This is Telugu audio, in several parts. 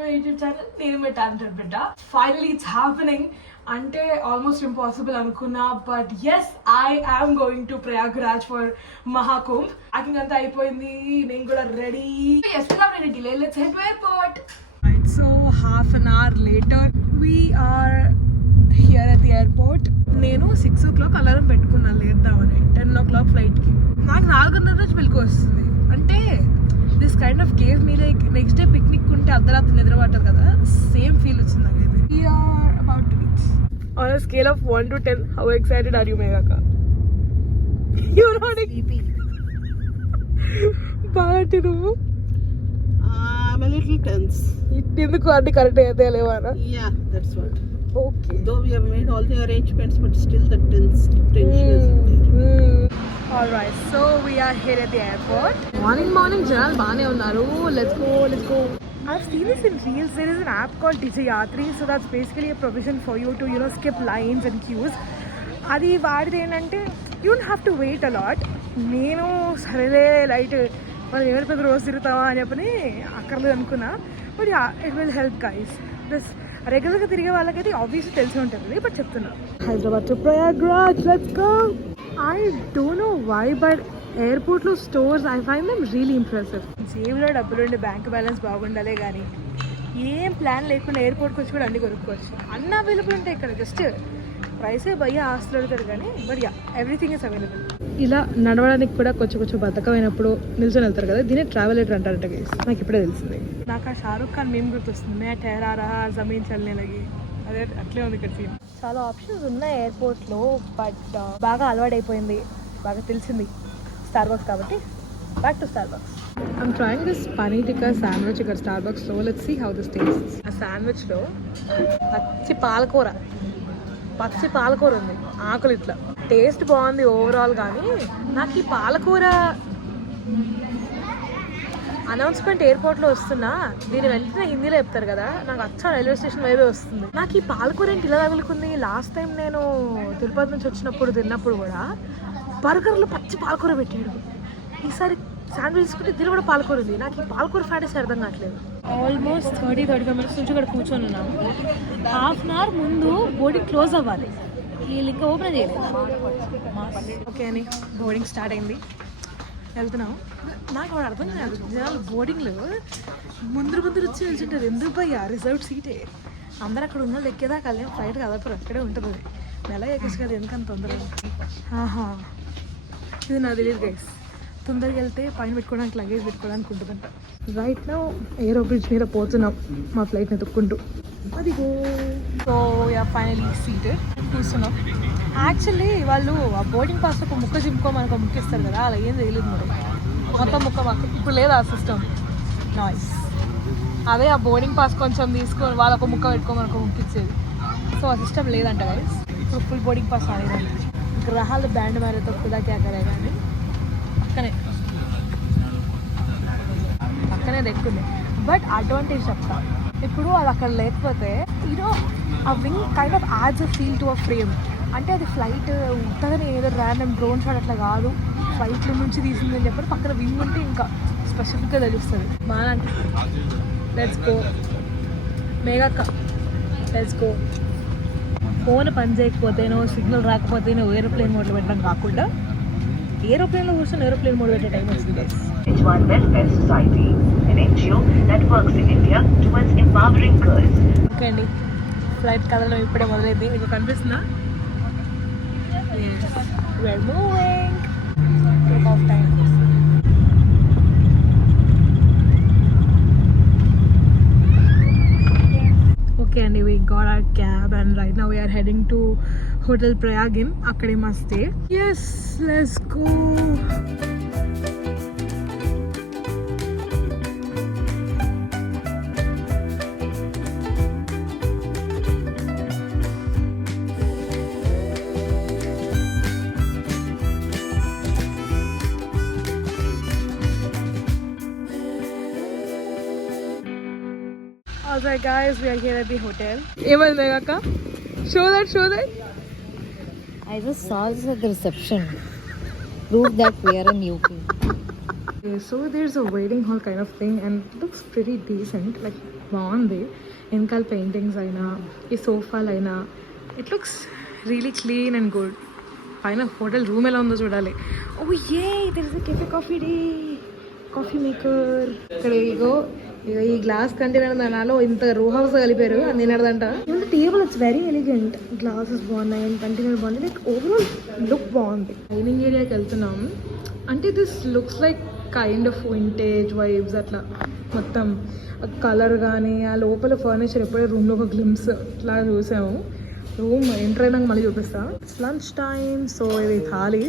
to my YouTube channel. నేను మీ టాలెంటెడ్ బిడ్డ. Finally it's happening. అంటే ఆల్మోస్ట్ ఇంపాసిబుల్ అనుకున్నా, but yes I am going to Prayagraj for Mahakumbh. Packing అంతా అయిపోయింది, నేను కూడా రెడీ. నేను delay let's head to airport. So half an hour later we are here at the airport. నేను 6 o'clock అలారం పెట్టుకున్నాను లేద్దామని. 10 o'clock ఫ్లైట్కి. నాకు 4:30 రోజు మెలకు వస్తుంది. అంటే this kind of gave me like next day picnic ఉంటే అర్ధరాత్రి నిద్ర పట్టదు కదా, సేమ్ ఫీల్ వచ్చింది నాకైతే. We are about to reach. On a scale of 1 to 10, how excited are you, Megha? You're not sleepy. But నువ్వు I'm a little tense. ఎందుకు అన్ని కరెక్ట్ అయితే లేవానా? Yeah, that's what. Okay. Though we have made all the arrangements, but still the tension is there. Alright, so we are here at the airport. Morning జనాలు బాగానే ఉన్నారు. Let's go. I've seen this in reels. There is an app called DJ Yatri, so that's basically a provision for you to skip lines and queues. అది వాడిది ఏంటంటే you don't have to wait a lot. నేను సరేలే లైట్ మనం ఎవరి పెద్ద రోజు తిరుగుతావా అని చెప్పని అక్కర్లేదు అనుకున్నా, but it will help guys. This రెగ్యులర్గా తిరిగే వాళ్ళకైతే ఆబ్వియస్లీ తెలిసి ఉంటుంది, బట్ చెప్తున్నా. Hyderabad to Prayagraj, let's go. I don't know why, but ఎయిర్పోర్ట్లో stores I find them really impressive. జేబులో డబ్బులుండి బ్యాంక్ బ్యాలెన్స్ బాగుండాలే కానీ ఏం ప్లాన్ లేకుండా ఎయిర్పోర్ట్కి వచ్చి కూడా అన్ని కొనుక్కోవచ్చు. అన్నీ అవైలబుల్ ఉంటాయి ఇక్కడ. జస్ట్ ప్రైసే భయ్య ఆస్తులు అడుగుతారు కానీ, but yeah everything is available. ఇలా నడవడానికి కూడా కొంచెం బతకమైనప్పుడు నిల్చొని వెళ్తారు కదా, దీనే ట్రావెలేటర్ అంటారంట గైస్. నాకు ఇప్పుడే తెలిసింది. నాకు ఆ షారూఖ్ ఖాన్ మేము గుర్తొస్తుంది, మే ठहरा रहा జమీన్ చల్నే లగి. అదే అట్లే ఉంది ఇక్కడ సీన్. చాలా ఆప్షన్స్ ఉన్నాయి ఎయిర్పోర్ట్లో, బట్ బాగా అలవాటైపోయింది, బాగా తెలిసింది స్టార్బక్స్ కాబట్టి. Back to Starbucks. I'm trying this paneer tikka sandwich ఇక్కడ స్టార్బక్స్లో. Let's see how this tastes. ఆ శాండ్విచ్లో పచ్చి పాలకూర ఉంది, ఆకులు ఇట్లా. టేస్ట్ బాగుంది ఓవరాల్, కానీ నాకు ఈ పాలకూర అనౌన్స్మెంట్ ఎయిర్పోర్ట్లో వస్తున్నా దీని వెంటనే హిందీలో చెప్తారు కదా, నాకు అచ్చా రైల్వే స్టేషన్ వైపే వస్తుంది. నాకు ఈ పాలకూర ఏంటి ఇలా తగులుకుంది. లాస్ట్ టైం నేను తిరుపతి నుంచి వచ్చినప్పుడు తిన్నప్పుడు కూడా బర్గర్లో పచ్చి పాలకూర పెట్టాడు. ఈసారి శాండ్విచ్ తీసుకుంటే దీని కూడా పాలకూర ఉంది. నాకు ఈ పాలకూర ఫ్యాటేసి అర్థం కావట్లేదు. ఆల్మోస్ట్ 30-35 మినిట్స్ నుంచి ఇక్కడ కూర్చొని ఉన్నాము. హాఫ్ అన్ అవర్ ముందు బోర్డింగ్ క్లోజ్ అవ్వాలి, వీళ్ళు ఇంకా ఓపెన్ చేయలేదు. ఓకే అని బోర్డింగ్ స్టార్ట్ అయింది, వెళ్తున్నాం. నాకు వాడు అర్థం కాదు, జనాలు బోర్డింగ్లో ముందు వచ్చి వెళ్తుంటారు. ఎందుకు భయ్యా రిజర్వ్డ్ సీటే, అందరు అక్కడ ఉన్న ఎక్కేదా కలిసి ఫ్లైట్ కదపరు, అక్కడే ఉంటుంది. నెల ఎక్కేసి కదా ఎందుకని తొందరగా. ఇది నాకు తెలియదు గైస్. తొందరగా వెళ్తే పైన పెట్టుకోవడానికి లగేజ్ పెట్టుకోవడానికి ఉంటుందంట. రైట్ నౌ ఏరో బ్రిడ్జ్ మీద పోతున్నాం మా ఫ్లైట్ని ఎత్తుక్కుంటూ. అదిగో. సో ఫైనలీ సీటెడ్ కూర్చున్నాం. యాక్చువల్లీ వాళ్ళు ఆ బోర్డింగ్ పాస్ ఒక ముక్క చింపుకోమని ఒక ముక్క ఇస్తారు కదా, అలా ఏం తెలియదు మరి. మొత్తం ముక్క మాకు ఇప్పుడు లేదు ఆ సిస్టమ్. నాయిస్. అదే ఆ బోర్డింగ్ పాస్ కొంచెం తీసుకొని వాళ్ళు ఒక ముక్క పెట్టుకోమని ఒక ముక్క ఇచ్చేది. సో ఆ సిస్టమ్ లేదంట గైస్. ఇప్పుడు ఫుల్ బోర్డింగ్ పాస్ ఆడేదండి. గ్రహాలు బ్యాండ్ మారే తొక్కుదా క్యాకరే కానీ పక్కనే దెక్కుంది. బట్ అడ్వాంటేజ్ చెప్తా, ఇప్పుడు అది అక్కడ లేకపోతే ఆ wing kind of ads a feel to a frame. అంటే అది ఫ్లైట్ ఉత్తగానే ఏదో ర్యాండమ్ డ్రోన్ షాట్ అట్లా కాదు, ఫ్లైట్లో నుంచి తీసిందని చెప్పి పక్కన వింగ్ ఉంటే ఇంకా స్పెసిఫిక్గా తెలుస్తుంది. బాగా లెట్స్ గో మేఘక్క, లెట్స్ గో. ఫోన్ పని చేయకపోతేనో సిగ్నల్ రాకపోతేనో ఏరోప్లేన్ మోడ్లో పెట్టడం కాకుండా ఏరోప్లేన్లో కూర్చొని ఏరోప్లేన్ మోడ్ పెట్టే టైం వచ్చింది. ఓకే అండి, ఫ్లైట్ కదలడం ఇప్పుడే మొదలైంది. మీకు కనిపిస్తుందా? We're moving. Take off time. Okay, and we got our cab and right now we are heading to Hotel Prayag Inn. Akkade ma stay. Yes, let's go. Alright guys, we are here at the hotel. Emal Megha, show that. I just saw this at the reception. Proof that we are in UP. So there's a waiting hall kind of thing and it looks pretty decent, like బాగుంది. వెనకాల పెయింటింగ్స్ అయినా ఈ సోఫాలు అయినా it looks really clean and good. పైన హోటల్ రూమ్ ఎలా ఉందో చూడాలి. Oh ah there is a Cafe Coffee Day, coffee maker. ఇక్కడ ఇగో ఈ గ్లాస్ కంటైనర్ దానిలో ఇంత రో హౌస్ కలిపారు అది తినడదంట. Table it's very elegant, glasses బాగున్నాయి అండ్ కంటైనర్ బాగుంది, లైక్ ఓవరాల్ లుక్ బాగుంది. డైనింగ్ ఏరియాకి వెళ్తున్నాం అంటే this looks like kind of vintage vibes. అట్లా మొత్తం కలర్ కానీ ఆ లోపల ఫర్నిచర్ ఎప్పుడే రూమ్లో ఒక గ్లిమ్స్ ఇట్లా చూసాము. రూమ్ ఎంటర్ అయినాక మళ్ళీ చూపిస్తా. Lunch time. సో ఇది thali,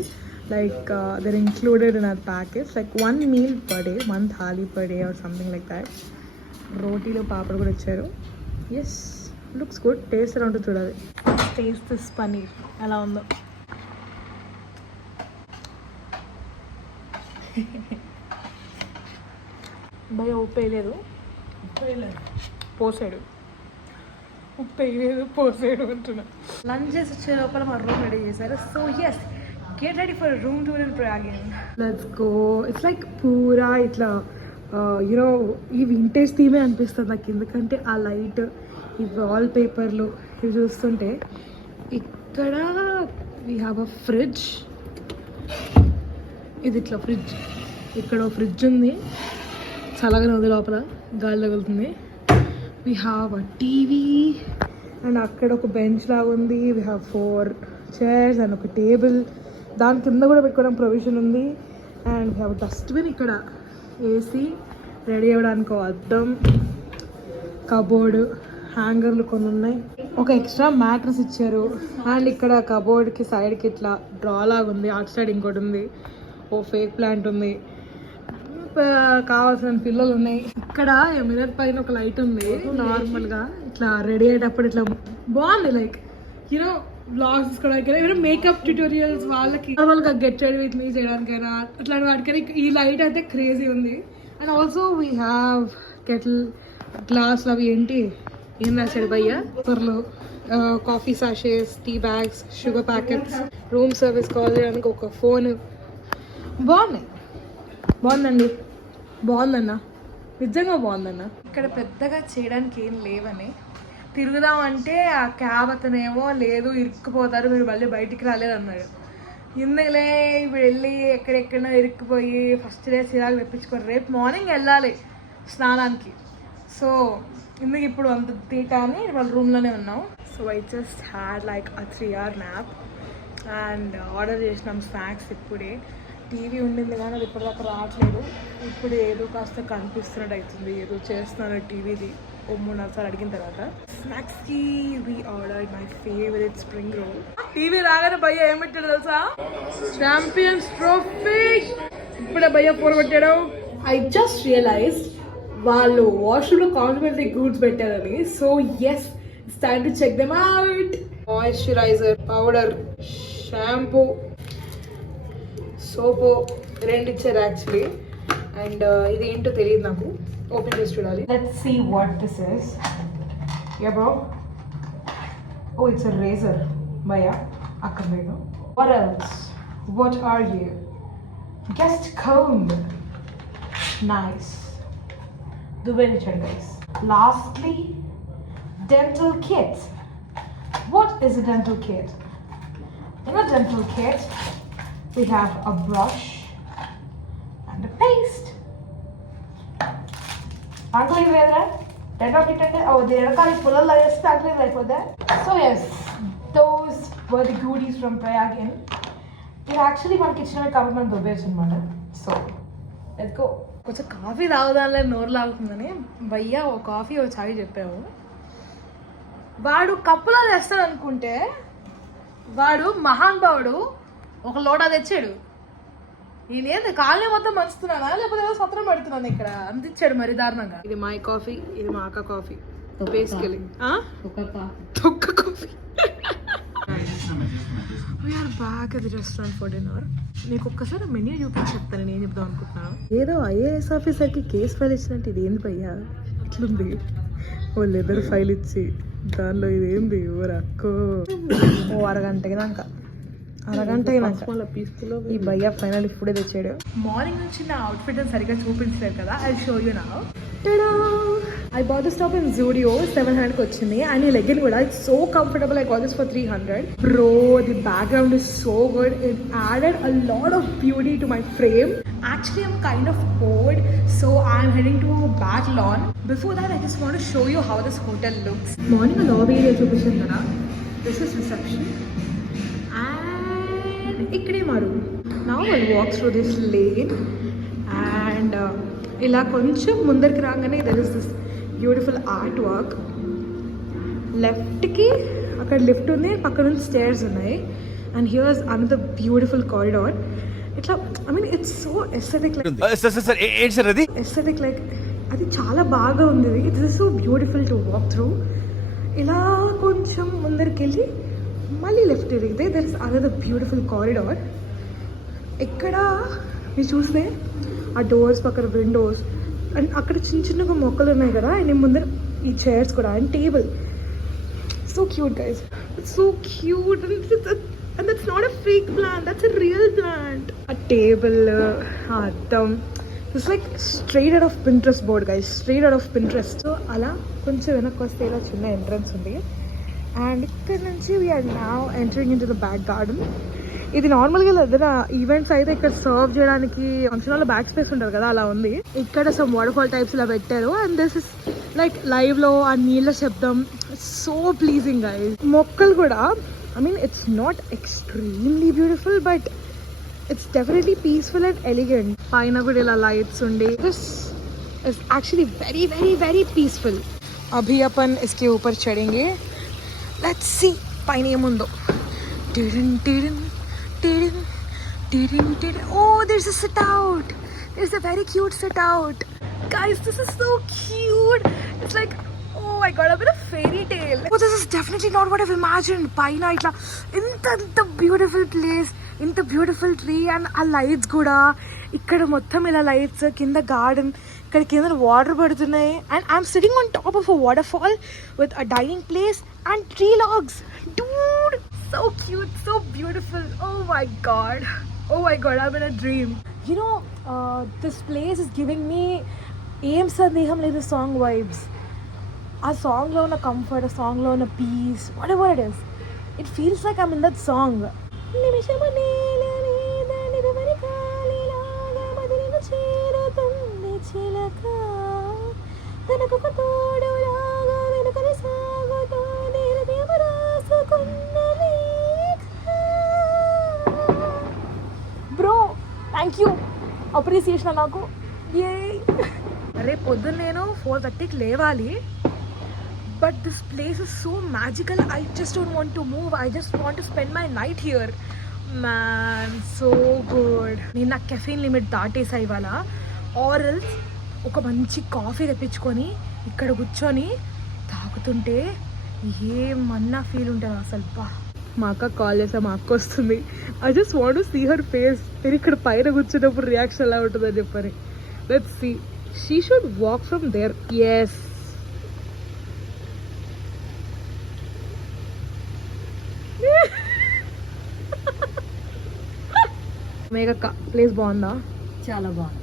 like they're included in our package, like 1 meal per day, 1 thali per day or something like that. Roti lo papad kuda icharu. Yes, looks good. Taste around chudali. Taste this paneer ala undo. భయ ఉప్పు వేయలేదు, పోసాడు. ఉప్పు వేయలేదు, పోసాడు అంటున్నా. లంచ్ చేసి వచ్చే లోపల మా రూమ్ రెడీ చేశారు. So yes, get ready for a room tour in Prague. Let's go. It's like pura itla you know ee vintage theme అనిపిస్తుంది నాకు, ఎందుకంటే ఆ లైట్, ఈ వాల్ పేపర్లు ఇవి చూస్తుంటే. ఇక్కడ వీ హ్యావ్ అ ఫ్రిడ్జ్. ఇది ఇట్లా ఫ్రిడ్జ్, ఇక్కడ ఫ్రిడ్జ్ ఉంది, చల్లగానే ఉంది, లోపల గాలి తగులుతుంది. We have a TV and అక్కడ ఒక బెంచ్ లాగా ఉంది. వీ హ్యావ్ 4 chairs అండ్ ఒక టేబుల్, దాని కింద కూడా పెట్టుకోవడం ప్రొవిజన్ ఉంది. అండ్ వీ హ్యావ్ డస్ట్బిన్, ఇక్కడ ఏసీ, రెడీ అవ్వడానికి అద్దం, కబోర్డ్, హ్యాంగర్లు కొన్ని ఉన్నాయి, ఒక ఎక్స్ట్రా మ్యాట్రస్ ఇచ్చారు. అండ్ ఇక్కడ కబోర్డ్కి సైడ్కి ఇట్లా డ్రా లాగా ఉంది, అటు సైడ్ ఇంకోటి ఉంది, ఓ ఫేక్ ప్లాంట్ ఉంది, కావాల్సిన పిల్లలు ఉన్నాయి. ఇక్కడ మిర్రర్ పైన ఒక లైట్ ఉంది, నార్మల్గా ఇట్లా రెడీ అయ్యేటప్పుడు ఇట్లా బాగుంది. లైక్ యూనో బ్లాగ్స్ తీసుకోవడానికైనా, ఏమైనా మేకప్ ట్యూటోరియల్స్ వాళ్ళకి నార్మల్గా గెట్ రెడీ విత్ మీ చేయడానికైనా అట్లాంటి వాటికైనా ఈ లైట్ అయితే క్రేజీ ఉంది. And also we have kettle, గ్లాస్లు, అవి ఏంటి ఏం రాశాడు భయ్య, కుక్కర్లు, కాఫీ సాషేస్, tea bags, sugar packets, room service call చేయడానికి ఒక ఫోన్. బాగున్నాయి, బాగుందండి, బాగుందన్న, నిజంగా బాగుందన్న. ఇక్కడ పెద్దగా చేయడానికి ఏం లేవని తిరుగుదామంటే ఆ క్యాబ్ అతనేమో లేదు ఇరుక్కుపోతారు, మీరు మళ్ళీ బయటికి రాలేదు అన్నాడు. ఇందుకులే ఇప్పుడు వెళ్ళి ఎక్కడెక్కడో ఇరుక్కుపోయి ఫస్ట్ డే చిరాకు తెప్పించుకొని రేపు మార్నింగ్ వెళ్ళాలి స్నానానికి. సో ఇందుకు ఇప్పుడు అంత తీట అని వాళ్ళ రూమ్లోనే ఉన్నాం. So I just had like a 3-hour nap and order చేసినాం స్నాక్స్. ఇప్పుడే టీవీ ఉండింది కానీ అది ఇప్పటిదాకా రావట్లేదు. ఇప్పుడు ఏదో కాస్త కనిపిస్తున్నట్టు అవుతుంది, ఏదో చేస్తున్నారు టీవీది. ఓ 3-4 సార్లు అడిగిన తర్వాత స్నాక్స్కి we order my favourite spring roll. TV రాగానే భయ్య ఏం పెట్టాడు తెలుసా, ఛాంపియన్స్ ట్రోఫీ. ఇప్పుడే భయ్య పోరబెట్టాడు. ఐ జస్ట్ రియలైజ్డ్ వాళ్ళు వాష్రూమ్లో కాంప్లిమెంటరీ గూడ్స్ పెట్టారని. So yes, it's time to check them out. Moisturiser, powder, shampoo, soap 2 ఇచ్చారు యాక్చువల్లీ. అండ్ ఇది ఏంటో తెలియదు నాకు, ఓపెన్ చేసి చూడాలి. Let's see what this is. Yeah bro, oh it's a razor భయ్యా, అక్కర్లేదు. What else, what are you? Guest count, nice, Dubai ఇచ్చాడు guys. Lastly dental kit. What is a dental kit? In a dental kit we have a brush and a paste. Uncle, you wear that? Dental kit and oh, they are calling full of layers starting like for that. So yes, those were the goodies from Prague Inn. It actually one kitchen में काफी मन दुबई चलना है. So let's go. కొంచెం కాఫీ తాగుదాంలే, నోరు లాగుతుందని భయ్యా ఓ కాఫీ ఓ చాయ్ చెప్పాము. వాడు కప్పులో తెస్తాడు అనుకుంటే వాడు మహానుభావుడు ఒక లోటా తెచ్చాడు. నేనేంది కాలనీ మొత్తం మంచుతున్నానా లేకపోతే ఏదో సత్రం పెడుతున్నాను ఇక్కడ, అందించాడు మరి దారుణంగా. ఇది మై కాఫీ, ఇది మా అక్క కాఫీ. బేసికలీ తొక్క coffee. We're back at the restaurant for dinner. నీకు ఒక్కసారి మెన్యూ చూపించి చెప్తాను నేను చెప్దాం అనుకుంటున్నాను. ఏదో ఐఏఎస్ ఆఫీసర్కి కేసు ఫైల్ ఇచ్చినట్టు ఇది ఏంది భయ్యా ఇట్లుంది. ఓ లెదర్ ఫైల్ ఇచ్చి దానిలో ఇదేంది ఓ రక్కో. ఓ అరగంటకి దాకా అరగంట అయినాక మళ్ళీ పీస్ఫుల్ ఈ భయ్య ఫైనల్ ఇప్పుడే తెచ్చాడు. మార్నింగ్ నుంచి నా అవుట్ఫిట్ సరిగ్గా చూపించలేదు కదా, I show you now. I bought this top in Zudio, 700 కి వచ్చింది. అండ్ ఈ లెగ్గిన్ కూడా it's so comfortable. I got this for 300. Bro, the background is so good. It added a lot of beauty to my frame. Actually, I'm kind of bored, so I'm heading to a back lawn. Before that, I just want to show you how this hotel looks. Morning lobby area చూపించాను కదా. This is reception. And ikkade ma room. Now I'll walk through this lane. And ఇలా కొంచెం ముందరికి రాగానే there is this beautiful art work. లెఫ్ట్కి అక్కడ లిఫ్ట్ ఉంది, పక్కన నుంచి స్టేర్స్ ఉన్నాయి. And here's another beautiful corridor. ఇట్లా I mean it's so aesthetic, like aesthetic, like అది చాలా బాగా ఉంది. It's is so beautiful to walk through. ఇలా కొంచెం ముందరికి వెళ్ళి మళ్ళీ లెఫ్ట్ తిరిగితే there is another beautiful corridor. ఇక్కడ మీరు చూస్తే ఆ డోర్స్ పక్కన విండోస్ అండ్ అక్కడ చిన్న చిన్నగా మొక్కలు ఉన్నాయి కదా, అండ్ ముందర ఈ చైర్స్ కూడా and table. So cute guys, so cute. And that's not a fake plant, that's a real plant. ఆ టేబుల్, ఆ అద్దం, it's like straight out of Pinterest board guys, straight out of Pinterest. So అలా కొంచెం వెనక్కి వస్తే ఇలా చిన్న ఎంట్రన్స్ ఉంది. అండ్ ఇక్కడ నుంచి we're now entering in to the back garden. ఇది నార్మల్గా ఏదైనా ఈవెంట్స్ అయితే ఇక్కడ సర్వ్ చేయడానికి ఫంక్షన్ హాల్లో బ్యాక్ స్పేస్ ఉంటుంది కదా, అలా ఉంది. ఇక్కడ సమ్ వాటర్ ఫాల్ టైప్స్ ఇలా పెట్టారు. అండ్ దిస్ ఇస్ లైక్ లైవ్లో ఆ నీళ్ళ శబ్దం, సో ప్లీజింగ్ గైస్. మొక్కలు కూడా I mean it's not extremely beautiful, but it's definitely peaceful and elegant. పైన కూడా ఇలా లైట్స్ ఉండి this is actually very very very peaceful. అభి अपन इसके ऊपर चढ़ेंगे. लेट्स सी పైన ఏముందో. Oh, there's a sit out. There's a very cute sit out. Guys, this is so cute. It's like, oh my god, I'm in a fairy tale. Oh, this is definitely not what I've imagined. Paina itla inta beautiful place, inta beautiful tree and a lights kuda. Ikkada mottham ila lights, kinda garden, ikkada kinda water padutunayi, and I'm sitting on top of a waterfall with a dining place and tree logs. Dude, so cute, so beautiful. Oh my god, I'm in a dream. You know, this place is giving me Aim Sandeham like the song vibes. A song lo na comfort, a song lo na peace, whatever it is, it feels like I'm in that song. Bro thank you, appreciation నాకు. ఏ రేపు పొద్దున్న నేను 4:30కి లేవాలి. But this place is so magical. I just don't want to move. I just want to spend my night here. Man so good. నేను నా కెఫీన్ లిమిట్ దాటేసా ఇవాళ. ఆరల్స్ ఒక మంచి కాఫీ తెప్పించుకొని ఇక్కడ కూర్చొని తాగుతుంటే ఏమన్నా ఫీల్ ఉంటుంది అసలు. బా, మా అక్క కాల్ చేసా, మా అక్క వస్తుంది. I just want to see her face. నేను ఇక్కడ పైన కూర్చున్నప్పుడు రియాక్షన్ ఎలా ఉంటుందని చెప్పని. Let's see. She should walk from there. Yes, మేఘక్క ప్లేస్ బాగుందా? చాలా బాగుంది.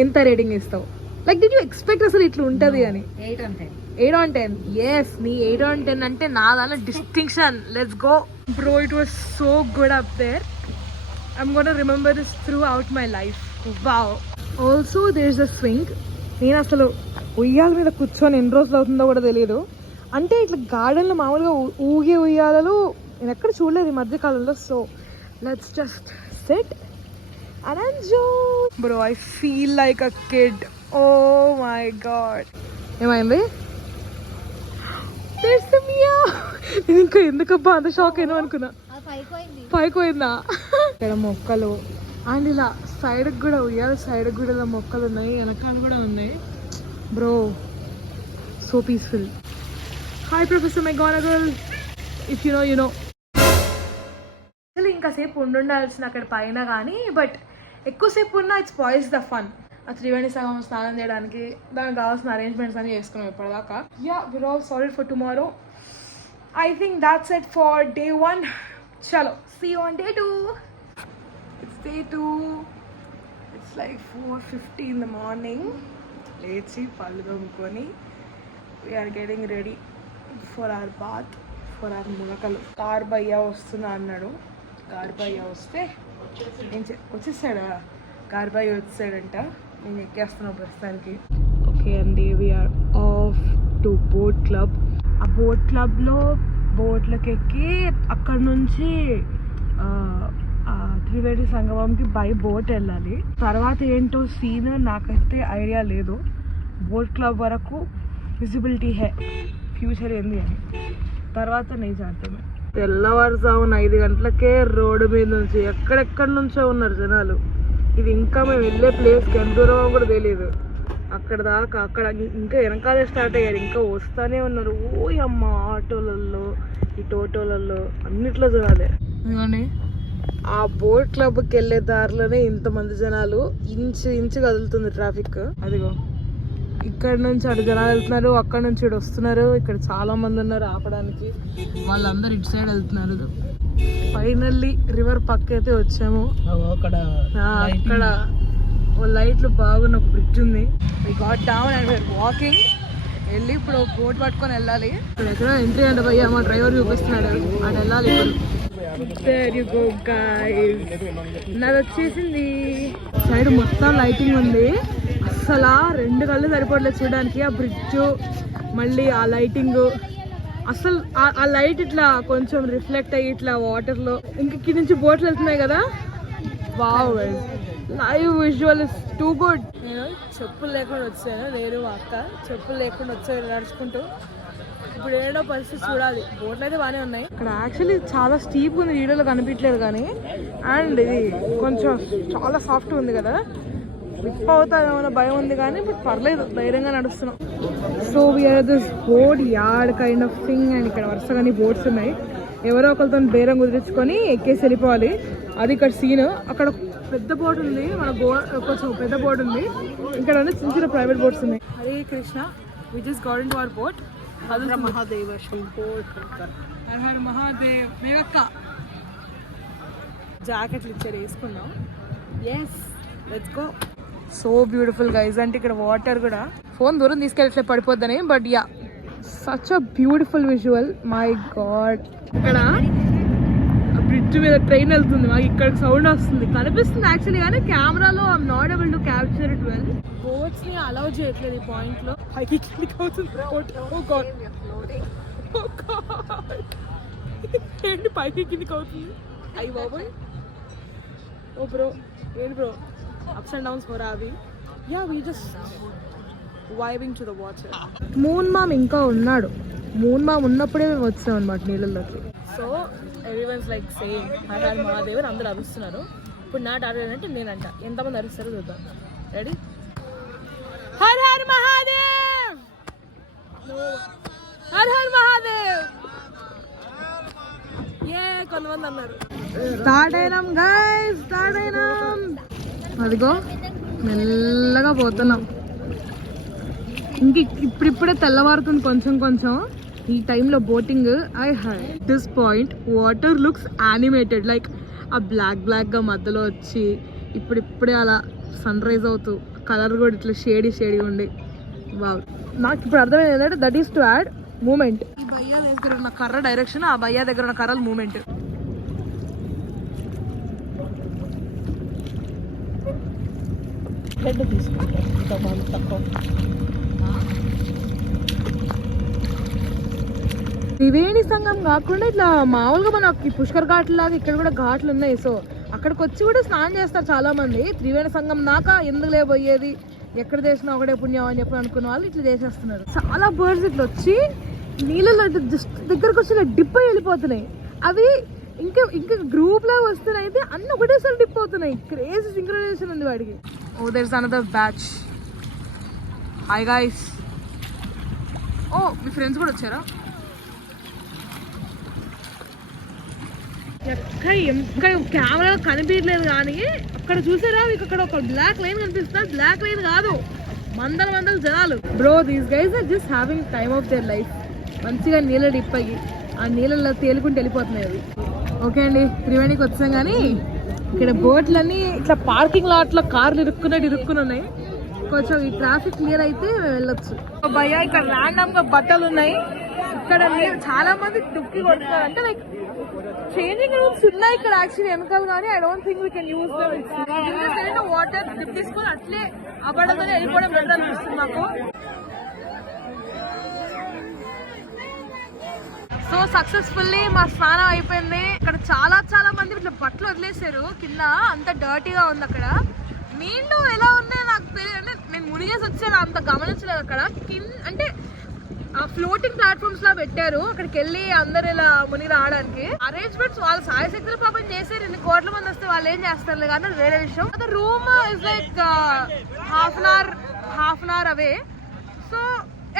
ఎంత రేటింగ్ ఇస్తావు? లైక్ డిడ్ యూ ఎక్స్పెక్ట్ అసలు ఇట్లా ఉంటుంది అని? 8 on 10. 8 on 10. ఎస్, నీ 8 on 10 అంటే నా దాని distinction. Let's go bro. It was so good up there. I'm gonna remember this throughout my life. Wow. Also there is a swing. నేను అసలు ఉయ్యాల మీద కూర్చొని ఎన్ని రోజులు అవుతుందో కూడా తెలియదు. అంటే ఇట్లా గార్డెన్లో మామూలుగా ఊగే ఉయ్యాలలు నేను ఎక్కడ చూడలేదు ఈ మధ్యకాలంలో. So let's just SIT and enjoy. Bro, I feel like a kid. Oh my god. ఏమైంది? There's the meow. నేను ఇంకా ఎందుకబ్బా అంత షాక్ అయినా అనుకున్నా. పైకి పోయిందా? ఇక్కడ మొక్కలు అండ్ ఇలా సైడ్కి కూడా ఉయ్యాలి, సైడ్కి కూడా ఇలా మొక్కలు ఉన్నాయి, వెనకాల కూడా ఉన్నాయి. Bro so peaceful. Hi professor McGonagall, if you know you know. ఇంకాసేపు ఉండాల్సిన అక్కడ పైన కానీ, బట్ ఎక్కువసేపు ఉన్నా ఇట్స్ స్పాయిల్స్ ద ఫన్. ఆ త్రివేణి సంగమం స్నానం చేయడానికి దానికి కావాల్సిన అరేంజ్మెంట్స్ అని చేసుకున్నాం ఇప్పటిదాకా. Yeah, we're all sorry for tomorrow. I think that's it for day 1. చలో see you on day 2. It's day 2. It's like 4:50 in the morning. లేచి పళ్ళు తోముకొని we're getting ready for our bath, for our మునకలు. కార్ భయ్యా వస్తున్నా అన్నాడు. కార్ భయ్యా వస్తే వచ్చేసాడా? కార్ భయ్యా వచ్చేసాడంట. నేను ఎక్కేస్తున్నాను ప్రస్తుతానికి. ఓకే అండి, we're off to boat club. ఆ బోట్ క్లబ్లో బోట్లకు ఎక్కి అక్కడ నుంచి త్రివేణి సంగమంకి బై బోట్ వెళ్ళాలి. తర్వాత ఏంటో సీన్ నాకైతే ఐడియా లేదు. బోట్ క్లబ్ వరకు విజిబిలిటీ హే, ఫ్యూచర్ ఏంది అని. తర్వాత నేను చేద్దామే. తెల్లవారుజామున 5 గంటలకే రోడ్డు మీద నుంచి ఎక్కడెక్కడి నుంచో ఉన్నారు జనాలు. ఇది ఇంకా మేము వెళ్ళే ప్లేస్కి ఎంత దూరం కూడా తెలియదు. అక్కడ దాకా అక్కడ ఇంకా వెనకాలే స్టార్ట్ అయ్యారు. ఇంకా వస్తానే ఉన్నారు. ఓ అమ్మ, ఆటోలలో ఈ టోటోలలో అన్నిట్లో జనాలే. ఇదిగోండి, ఆ బోట్ క్లబ్కి వెళ్ళే దారిలోనే ఇంతమంది జనాలు. ఇంచు కదులుతుంది ట్రాఫిక్. అదిగో ఇక్కడ నుంచి అటు జనాలు వెళ్తున్నారు, అక్కడ నుంచి ఇటు వస్తున్నారు. ఇక్కడ చాలా మంది ఉన్నారు ఆపడానికి. వాళ్ళందరూ ఇటు సైడ్ వెళ్తున్నారు. ఫైనల్లీ రివర్ పక్క అయితే వచ్చాము. అక్కడ లైట్లు బాగున్న బ్రిడ్జ్ ఉంది. We got down and we're walking. వెళ్ళి ఇప్పుడు బోట్ పట్టుకొని వెళ్ళాలి. ఇక్కడ ఎక్కడో ఎంట్రీ అంటే భయ్యా మా డ్రైవర్ చూపిస్తున్నాడు. అటు వెళ్ళాలి. నాది వచ్చేసింది. సైడ్ మొత్తం లైటింగ్ ఉంది. అసలు 2 కళ్ళు సరిపోవట్లేదు చూడడానికి. ఆ బ్రిడ్జ్ మళ్ళీ ఆ లైటింగ్, అసలు ఆ లైట్ ఇట్లా కొంచెం రిఫ్లెక్ట్ అయ్యి ఇట్లా వాటర్లో ఇంక ఇక్కడి నుంచి బోట్లు వెళ్తున్నాయి కదా. Wow, live visual is too good. నేను చెప్పులు లేకుండా వచ్చాను. నేను మా అక్క చెప్పులు లేకుండా వచ్చాను నడుచుకుంటూ. ఇప్పుడు ఏడో పరిస్థితి చూడాలి. బోట్లు అయితే బాగానే ఉన్నాయి. ఇక్కడ యాక్చువల్లీ చాలా స్టీప్ ఉంది, వీడియోలో కనిపించలేదు కానీ. అండ్ ఇది కొంచెం చాలా సాఫ్ట్ ఉంది కదా. స్లిప్ అవుతామేమో భయం ఉంది కానీ ఇప్పుడు పర్లేదు, ధైర్యంగా నడుస్తున్నాం. So we're this boat yard kind of thing. And ఇక్కడ వరుసగానే బోట్స్ ఉన్నాయి. ఎవరో ఒకరితో బేరం కుదిరించుకొని ఎక్కేసి వెళ్ళిపోవాలి. అది ఇక్కడ సీన్. అక్కడ పెద్ద బోట్ ఉంది, మన కొంచెం పెద్ద బోట్ ఉంది. ఇక్కడ చిన్న చిన్న ప్రైవేట్ బోట్స్ ఉన్నాయి. Hare Krishna, we just got into our boat. Mahadev Hara Hara Mahadev. మేమక్క జాకెట్లు ఇచ్చారు, వేసుకున్నాం. Yes, let's go. So beautiful guys. అంటే ఇక్కడ వాటర్ కూడా ఫోన్ దూరం తీసుకెళ్ళట్లే పడిపోద్దని. But yeah, such a beautiful visual. My god, ఇక్కడ బ్రిడ్జ్ మీద ట్రైన్ వెళ్తుంది. మాకు ఇక్కడ సౌండ్ వస్తుంది, కనిపిస్తుంది యాక్చువల్లీ, కానీ కెమెరాలో I'm not able to capture it well. Boats ని అలౌ చేయట్లేదు ఈ పాయింట్ లో. పైకి కిందికి అవుతుంది. ఏంటి పైకి కిందికి అవుతుంది? అయ్యి బాబోయ్. ఓ బ్రో, ఏంటి bro, ups and downs for Avi. Yeah, we just vibing to the water. Moon మామ్ ఇంకా ఉన్నాడు. మూన్ మామ్ ఉన్నప్పుడే మేము వచ్చాం అనమాట నీళ్ళలోకి. So everyone's like same Har Har Mahadev అందరూ అరుస్తున్నారు. ఇప్పుడు నా టార్గెట్ అంటే నేనంట. ఎంతమంది అరుస్తారో చూద్దాం. రెడీ? హర్ హర్ మహాదేవ్, హర్ హర్ మహాదేవ్. ఏ కొంతమంది అన్నారు. స్టార్ట్ అయినాం గైస్, స్టార్ట్ అయినాం. అదిగో మెల్లగా పోతున్నాం. ఇంక ఇప్పుడిప్పుడే తెల్లవారుతుంది కొంచెం కొంచెం. ఈ టైంలో boating I hi this point water looks animated. Like ఆ బ్లాక్గా మధ్యలో వచ్చి ఇప్పుడిప్పుడే అలా సన్ రైజ్ అవుతూ కలర్ కూడా ఇట్లా షేడీ ఉండి. వావ్, నాకు ఇప్పుడు అర్థమైంది ఏంటంటే that is to add moment. ఈ భయ్యా దగ్గర ఉన్న కర్ర డైరెక్షన్, ఆ భయ్యా దగ్గర ఉన్న కర్రల మూమెంట్. త్రివేణి సంగం కాకుండా ఇట్లా మామూలుగా మనకి పుష్కర్ ఘాట్లు లాగా ఇక్కడ కూడా ఘాట్లు ఉన్నాయి. సో అక్కడికి వచ్చి కూడా స్నానం చేస్తారు చాలా మంది. త్రివేణి సంగం దాకా ఎందుకు లేబోయేది, ఎక్కడ చేసినా ఒకటే పుణ్యం అని చెప్పి అనుకున్న వాళ్ళు ఇట్లా చేసేస్తున్నారు. చాలా బర్డ్స్ ఇట్లా వచ్చి నీళ్ళలో జస్ట్ దగ్గరకు వచ్చి ఇలా డిప్ అయి వెళ్ళిపోతున్నాయి. అవి ఇంకా గ్రూప్ లాగా వస్తున్నాయి. అయితే అన్ని ఒకటేసారి డిప్ అవుతున్నాయి. క్రేజీ సింక్రనైజేషన్ ఉంది వాడికి. Oh there is another batch. Hi guys. Oh మీ ఫ్రెండ్స్ కూడా వచ్చారా? ఎక్కడ కెమెరా కనిపించలేదు కానీ అక్కడ చూసారా, మీకు అక్కడ ఒక బ్లాక్ లైన్ కనిపిస్తుంది. బ్లాక్ లైన్ కాదు, వందల జనాలు. Bro, these guys are just having time of their life. మంచిగా నీళ్ళ డిప్ అయ్యి ఆ నీళ్ళల్లో తేలుకుంటూ వెళ్ళిపోతున్నాయి అవి. ఓకే అండి, త్రివేణికి వచ్చాం కానీ ఇక్కడ బోట్లన్నీ ఇట్లా పార్కింగ్ లాట్లో కార్లు ఇరుక్కుని ఉన్నాయి. కొంచెం ఈ ట్రాఫిక్ క్లియర్ అయితే మేము వెళ్ళొచ్చు. భయ్యా ఇక్కడ ర్యాండమ్ గా బట్టలు ఉన్నాయి. ఇక్కడ చాలా మంది దుక్కి కొడుతున్నారు. అంటే లైక్ చేంజింగ్ రూమ్స్ ఉన్నాయి ఇక్కడ యాక్చువల్లీ వెనకాల, కానీ I don't think we can use water తీసుకొని అట్లే అవ్వడంలోనే వెళ్ళిపోవడం బెటర్ అనిపిస్తుంది నాకు. సో సక్సెస్ఫుల్లీ మా స్నానం అయిపోయింది. ఇక్కడ చాలా మంది ఇట్లా బట్టలు వదిలేసారు కింద, అంత డర్టీగా ఉంది అక్కడ. నీళ్ళు ఎలా ఉన్నాయో నాకు తెలియదు, అంటే నేను మునిగేసి వచ్చాను, అంత గమనించలేదు. అక్కడ అంటే ఫ్లోటింగ్ ప్లాట్ఫామ్స్ లా పెట్టారు, అక్కడికి వెళ్ళి అందరు ఇలా మునిగి రావడానికి. అరేంజ్మెంట్స్ వాళ్ళు సాయశక్తులు పాపం చేశారు. 2 కోట్ల మంది వస్తే వాళ్ళు ఏం చేస్తారు కానీ అది వేరే విషయం. Room is like half an hour away. So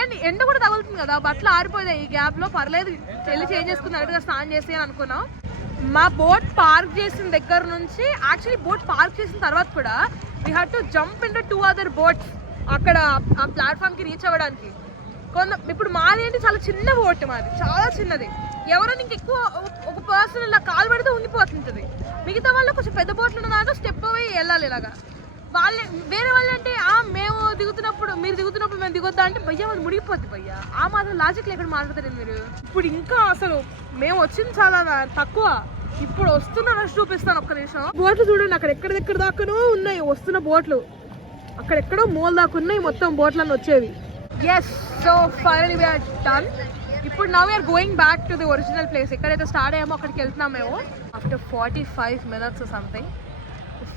and ఎండ కూడా తగులుతుంది కదా, బట్టలు ఆరిపోయాయి ఈ గ్యాప్ లో. పర్లేదు, చెల్లి చేంజ్ చేసుకుని అడుగుగా స్నానం చేసి అని అనుకున్నాం. మా బోట్ పార్క్ చేసిన దగ్గర నుంచి, యాక్చువల్లీ బోట్ పార్క్ చేసిన తర్వాత కూడా we had to jump in 2 other boats అక్కడ ఆ ప్లాట్ఫామ్ కి రీచ్ అవ్వడానికి. ఇప్పుడు మాది ఏంటి, చాలా చిన్న బోట్, మాది చాలా చిన్నది. ఎవరో నీకు ఎక్కువ ఒక పర్సన్ ఇలా కాలు పెడితే ఉండిపోతుంటది. మిగతా వాళ్ళు కొంచెం పెద్ద బోట్లు ఉన్న దాంట్లో స్టెప్ అవి వెళ్ళాలి ఇలాగా. వేరే వాళ్ళు అంటే మేము దిగుతున్నప్పుడు మీరు దిగుతున్నప్పుడు మేము దిగొద్దా అంటే భయ్యా అది ముడిగిపోద్ది భయ్యా. ఆ మాత్రం లాజిక్ ఎక్కడ మాట్లాడతారు మీరు. ఇప్పుడు ఇంకా అసలు మేము వచ్చింది చాలా తక్కువ, ఇప్పుడు వస్తున్న రష్ చూపిస్తాను ఒక్క నిమిషం. బోట్లు చూడండి, అక్కడ ఎక్కడెక్కడ దాకానో ఉన్నాయి వస్తున్న బోట్లు, అక్కడెక్కడో మూల దాకా ఉన్నాయి మొత్తం బోట్లన్నీ వచ్చేవి. Yes, so finally we are done. ఇప్పుడు now we're going back to the original place. ఎక్కడైతే స్టార్ట్ అయ్యామో అక్కడికి వెళ్తున్నాం మేము. After 45 minutes something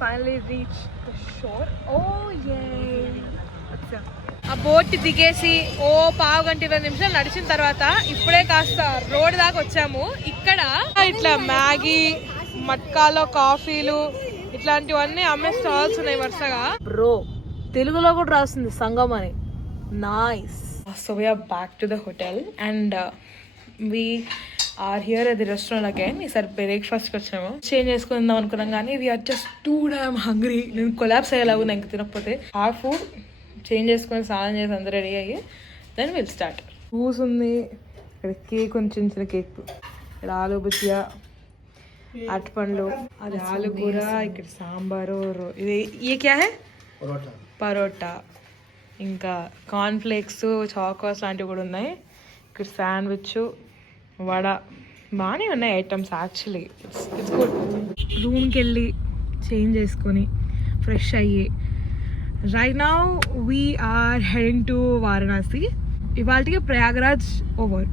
finally reach the shore. Oh yay! ఆ బోట్ దిగేసి ఓ 15-20 నిమిషాలు నడిచిన తర్వాత ఇప్పుడే కాస్త రోడ్ దాకా వచ్చాము. ఇక్కడ ఇట్లా మ్యాగీ, మట్కాలో కాఫీలు ఇట్లాంటివన్నీ అమ్మే స్టాల్స్ ఉన్నాయి వరుసగా. బ్రో తెలుగులో కూడా రాస్తుంది సంగం అని. Nice. So we're back to the hotel and we are here at the restaurant again. ఈసారి బ్రేక్ఫాస్ట్కి వచ్చాము. చేంజ్ చేసుకుందాం అనుకున్నాం కానీ we're just too damn hungry. నేను కొలాబ్స్ అయ్యేలాగా నాకు తినకపోతే. ఆ ఫుడ్ చేంజ్ చేసుకొని స్నానం చేసి అందరూ రెడీ అయ్యి దెన్ విల్ స్టార్ట్. జ్యూస్ ఉంది, ఇక్కడ కేక్ ఉంది, చిన్న కేక్, ఇక్కడ ఆలు భుజియా, అరటిపండ్లు, అది ఆలు కూర, ఇక్కడ సాంబారు, ఇది ఏ క్యా హై పరోటా, ఇంకా కార్న్ఫ్లేక్స్, చాకోస్ లాంటివి కూడా ఉన్నాయి. ఇక్కడ శాండ్విచ్, వడ, బాగానే ఉన్నాయి ఐటమ్స్ యాక్చువల్లీ. It's good. రూమ్కి వెళ్ళి చేంజ్ చేసుకొని ఫ్రెష్ అయ్యి right now we're heading to Varanasi. ఇవాళకి ప్రయాగరాజ్ ఓవర్.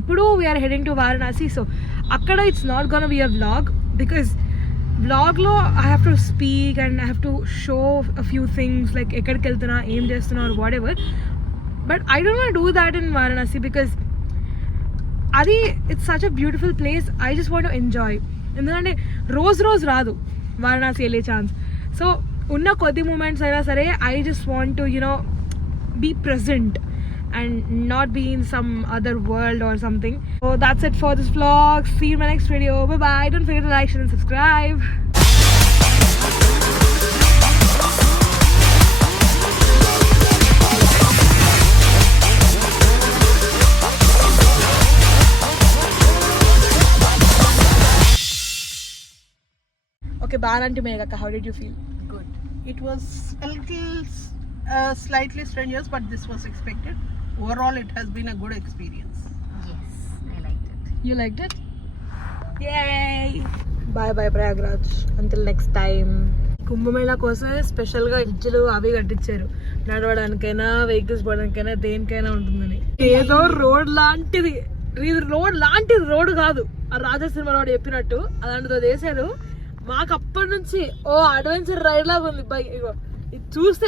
ఇప్పుడు we're heading to Varanasi. So అక్కడ it's not gonna be a vlog because వ్లాగ్లో I have to speak and I have to show a few things like ఎక్కడికి వెళ్తున్నా, ఏం చేస్తున్నా, or whatever. But I don't want to do that in Varanasi because it's such a beautiful place. I just want to enjoy. ఎందుకంటే రోజు రాదు వారణాసి వెళ్ళే ఛాన్స్. సో ఉన్న కొద్ది మూమెంట్స్ అయినా సరే I just want to be present and not be in some other world or something. So that's it for this vlog. See you in my next video. Bye bye. Don't forget to like, share and subscribe. Okay, Baranti Megaka, how did you feel? Good. It was a little slightly strenuous, but this was expected. Overall, it has been a good experience. Yes, I liked it. You liked it? Yay! Bye bye Prayagraj. Until next time. Kumbh Mela కోసం స్పెషల్గా ఇడ్జలు అవి కట్టించారు, నడవడానికైనా వెహికల్స్ పోవడానికైనా దేనికైనా ఉంటుందని. ఏదో రోడ్ లాంటిది, రోడ్ కాదు, ఆ రాజా సినిమా రోడ్ చెప్పినట్టు అలాంటిదో చేశారు. మాకు అప్పటి నుంచి అడ్వెంచర్ రైడ్ లాగా ఉంది. ఇగో ఇది చూస్తే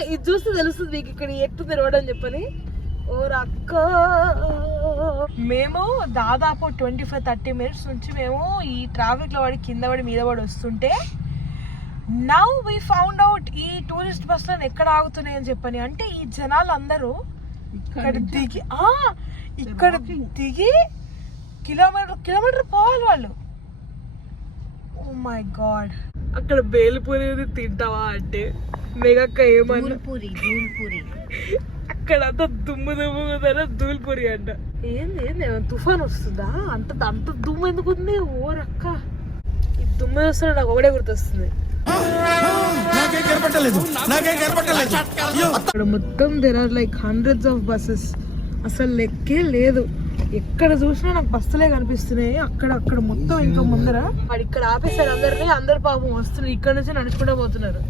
తెలుస్తుంది మీకు ఇక్కడ ఎట్టుంది రోడ్ అని చెప్పని. ఓ రక్క మేము దాదాపు 25-30 minutes నుంచి మేము ఈ ట్రాఫిక్ లో పడి కింద పడి మీద పడి వస్తుంటే నౌ వి ఫౌండ్ అవుట్ ఈ టూరిస్ట్ బస్సులను ఎక్కడ ఆగుతున్నాయి అని చెప్పని. అంటే ఈ జనాలు అందరూ ఇక్కడ దిగి కిలోమీటర్ పోవాలి వాళ్ళు. Oh my god. అక్కడ బేల్పూరి తింటావా అంటే మెగక్క ఏమన్నా ఇక్కడ అంతా దుమ్ము దుమ్ము ధూళిపొరి అంట. ఏంది ఏంది తుఫాన్ వస్తుందా? అంత అంత దుమ్ము ఎందుకు ఉంది? ఓ రక్క ఈ దుమ్ము వస్తున్నా నాకు ఒకటే గుర్తొస్తుంది. ఇక్కడ మొత్తం there are like hundreds of buses. అసలు లెక్కే లేదు. ఎక్కడ చూసినా నాకు బస్సులే కనిపిస్తున్నాయి. అక్కడ మొత్తం ఇంకా ముందర వాడు ఇక్కడ ఆపేసారు అందరినీ. అందరు పాపం వస్తున్నారు. ఇక్కడ నుంచి నడుచుకుంటూ పోతున్నారు.